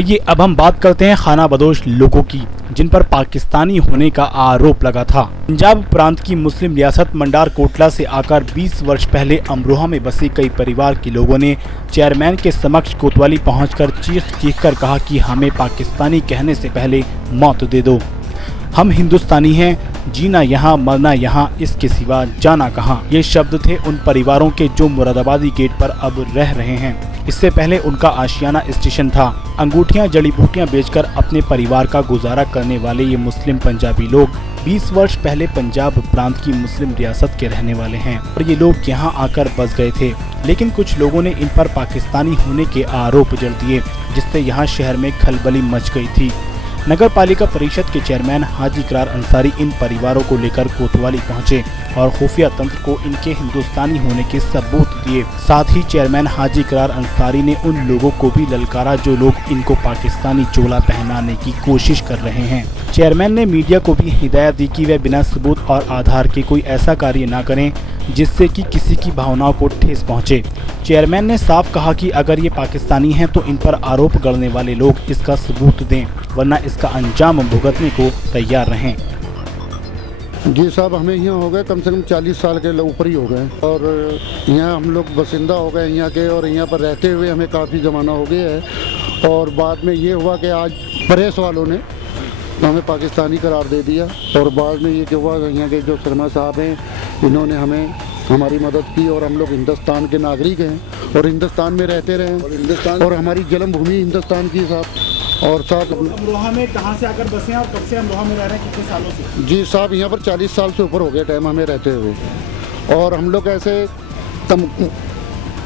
ये अब हम बात करते हैं खाना बदोश लोगों की, जिन पर पाकिस्तानी होने का आरोप लगा था। पंजाब प्रांत की मुस्लिम रियासत मंडार कोटला से आकर 20 वर्ष पहले अमरोहा में बसे कई परिवार के लोगों ने चेयरमैन के समक्ष कोतवाली पहुंचकर चीख कर कहा कि हमें पाकिस्तानी कहने से पहले मौत दे दो। हम हिंदुस्तानी हैं, जीना यहाँ मरना यहाँ, इसके सिवा जाना कहाँ। ये शब्द थे उन परिवारों के जो मुरादाबादी गेट पर अब रह रहे हैं। इससे पहले उनका आशियाना स्टेशन था। अंगूठियां जड़ी बूटियां बेचकर अपने परिवार का गुजारा करने वाले ये मुस्लिम पंजाबी लोग 20 वर्ष पहले पंजाब प्रांत की मुस्लिम रियासत के रहने वाले हैं और ये लोग यहाँ आकर बस गए थे। लेकिन कुछ लोगों ने इन पर पाकिस्तानी होने के आरोप जड़ दिए, जिससे यहाँ शहर में खलबली मच गई थी। नगर पालिका परिषद के चेयरमैन हाजी इकरार अंसारी इन परिवारों को लेकर कोतवाली पहुंचे और खुफिया तंत्र को इनके हिंदुस्तानी होने के सबूत दिए। साथ ही चेयरमैन हाजी इकरार अंसारी ने उन लोगों को भी ललकारा जो लोग इनको पाकिस्तानी चोला पहनाने की कोशिश कर रहे हैं। चेयरमैन ने मीडिया को भी हिदायत दी कि वे बिना सबूत और आधार के कोई ऐसा कार्य न करें जिससे कि किसी की भावनाओं को ठेस पहुंचे। चेयरमैन ने साफ कहा कि अगर ये पाकिस्तानी हैं तो इन पर आरोप गढ़ने वाले लोग इसका सबूत दें, वरना इसका अंजाम भुगतने को तैयार रहें। जी साहब, हमें यहाँ हो गए कम से कम 40 साल के ऊपर ही हो गए और यहाँ हम लोग बसिंदा हो गए यहाँ के, और यहाँ पर रहते हुए हमें काफ़ी ज़माना हो गया है। और बाद में ये हुआ कि आज प्रेस वालों ने हमें पाकिस्तानी करार दे दिया, और बाद में ये क्या हुआ, यहाँ के जो शर्मा साहब हैं इन्होंने हमारी मदद की, और हम लोग हिंदुस्तान के नागरिक हैं और हिंदुस्तान में रहते रहे और हमारी जन्मभूमि हिंदुस्तान की साहब। और साहब अमरोहा में कहाँ से आकर बसे हैं और कब से अमरोहा में रह रहे हैं, कितने सालों से? जी साहब, यहाँ पर 40 साल से ऊपर हो गया टाइम हमें रहते हुए, और हम लोग ऐसे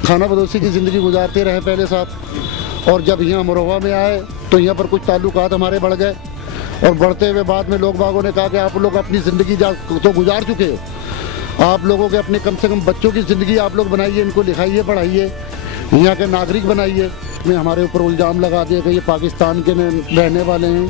खाना बदोशी की ज़िंदगी गुजारते रहे पहले साहब। और जब यहाँ अमरोहा में आए तो यहाँ पर कुछ ताल्लुकात हमारे बढ़ गए, और बढ़ते हुए बाद में लोग बागों ने कहा कि आप लोग अपनी ज़िंदगी तो गुजार चुके हो, आप लोगों के अपने कम से कम बच्चों की ज़िंदगी आप लोग बनाइए, इनको लिखाइए पढ़ाइए, यहाँ के नागरिक बनाइए। में हमारे ऊपर इल्ज़ाम लगा दिया कि ये पाकिस्तान के रहने वाले हैं।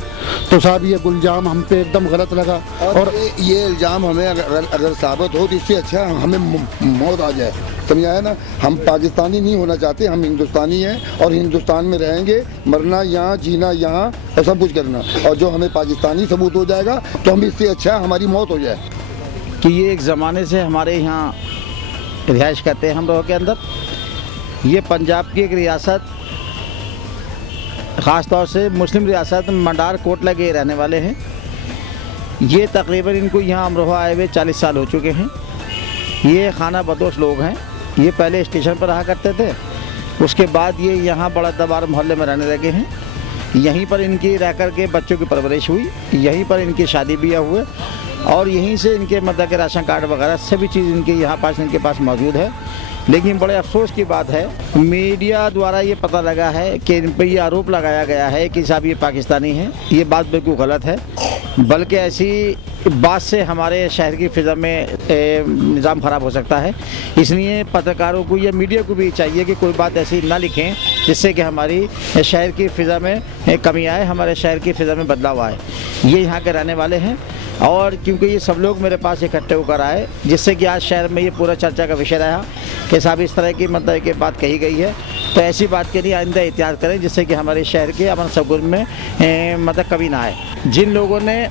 तो साहब ये इल्ज़ाम हम पे एकदम गलत लगा, और ये इल्ज़ाम हमें अगर साबित हो तो इससे अच्छा हमें मौत आ जाए, समझाया ना। हम पाकिस्तानी नहीं होना चाहते, हम हिंदुस्तानी हैं और हिंदुस्तान में रहेंगे, मरना यहाँ जीना यहाँ और सब कुछ करना। और जो हमें पाकिस्तानी सबूत हो जाएगा तो हम इससे अच्छा हमारी मौत हो जाए। कि ये एक ज़माने से हमारे यहाँ रिहाइश करते हैं हम लोगों के अंदर। ये पंजाब की एक रियासत, ख़ास तौर से मुस्लिम रियासत मंडार कोटला के रहने वाले हैं। ये तकरीबन इनको यहाँ अमरोहा आए हुए 40 साल हो चुके हैं। ये खाना बदोश लोग हैं। ये पहले स्टेशन पर रहा करते थे, उसके बाद ये यहाँ बड़ा दरबार मोहल्ले में रहने लगे हैं। यहीं पर इनकी रह कर के बच्चों की परवरिश हुई, यहीं पर इनकी शादी ब्याह हुए, और यहीं से इनके मतलब के राशन कार्ड वगैरह सभी चीज़ इनके पास मौजूद है। लेकिन बड़े अफसोस की बात है, मीडिया द्वारा ये पता लगा है कि इन पर ये आरोप लगाया गया है कि साहब ये पाकिस्तानी हैं। ये बात बिल्कुल गलत है, बल्कि ऐसी बात से हमारे शहर की फ़िज़ा में निज़ाम ख़राब हो सकता है। इसलिए पत्रकारों को या मीडिया को भी चाहिए कि कोई बात ऐसी ना लिखें जिससे कि हमारी शहर की फ़िज़ा में कमी आए, हमारे शहर की फ़िज़ा में बदलाव आए। ये यहाँ के रहने वाले हैं, और क्योंकि ये सब लोग मेरे पास इकट्ठे होकर आए, जिससे कि आज शहर में ये पूरा चर्चा का विषय रहा कि साहब इस तरह की मतलब की बात कही गई है, तो ऐसी बात के लिए आइंदा एहतियात करें जिससे कि हमारे शहर के अमन सकून में मतलब कभी ना आए। जिन लोगों ने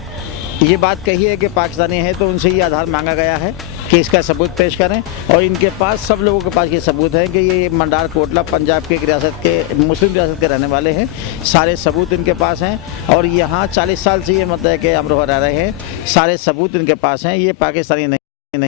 ये बात कही है कि पाकिस्तानी है, तो उनसे ये आधार मांगा गया है कि इसका सबूत पेश करें, और इनके पास सब लोगों के पास ये सबूत है कि ये मंडार कोटला पंजाब के एक रियासत के मुस्लिम रियासत के रहने वाले हैं। सारे सबूत इनके पास हैं, और यहाँ 40 साल से ये मतलब कि अमरोहा रह रहे हैं, सारे सबूत इनके पास हैं। ये पाकिस्तानी नहीं।